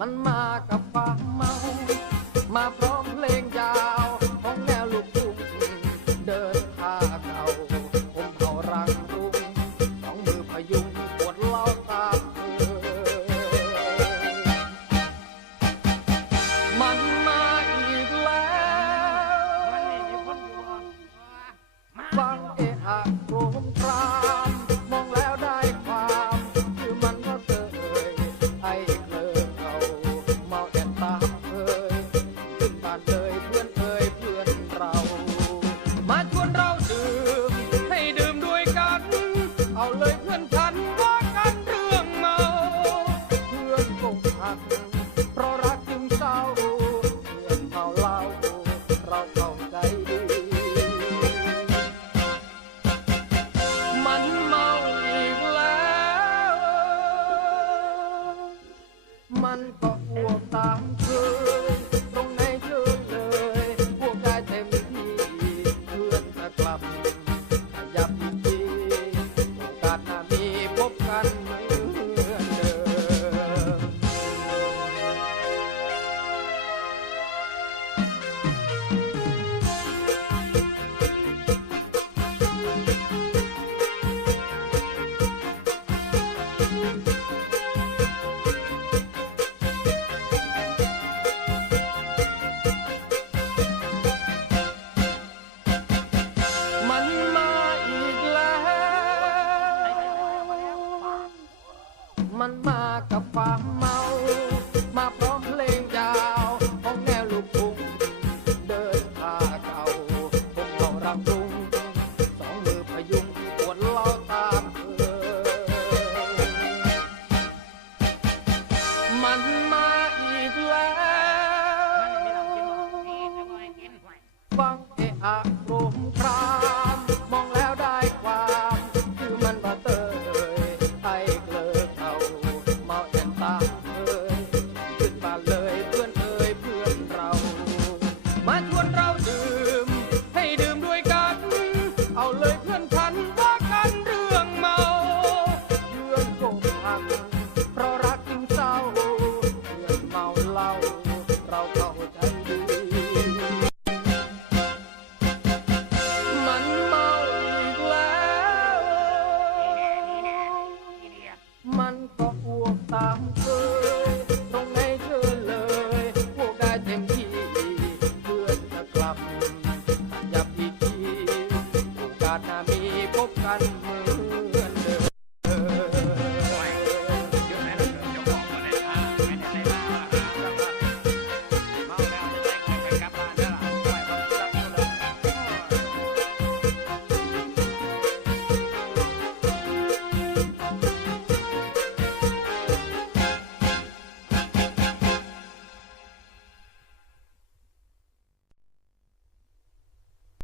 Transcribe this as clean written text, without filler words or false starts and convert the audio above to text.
มันมากับความเมามาพร้อมเพลงยาวของแนวลูกทุ่งเดินท่าเก่าผมเผารังรุ่งสองมือพยุงปวดเล่าตามมันมาอีกแล้วฟังเอะอะโครมครามมองแล้วได้ความคือมันก็เตยไอ้เคลิงเขาเมาแก่ตามเคยขึ้นบ้านเลยเพื่อนเอ่ยเพื่อนเรามาชวนเราดื่มให้ดื่มด้วยกันเอาเลยเพื่อนฉันว่ากันเรื่องเมาเพื่อนคงหักเพราะรักจึงเศร้าเพื่อนเมาเหล้าเราเข้าใจดีมันเมาอีกแล้วมันก็อ้วกตามเคยตรงไหนเชิญเลยพวกได้เต็มที่เพื่อนจะกลับขยับอีกทีโอกาสหน้ามีพบกันเหมือนเดิมมันมาอีกแล้วมันมากับความเมามาพร้อมเพลงยาวของแนวลูกทุ่งเดินท่าเก่าผมเผารำรุงสองมือพยุงปวดเล่าตามเคยมัน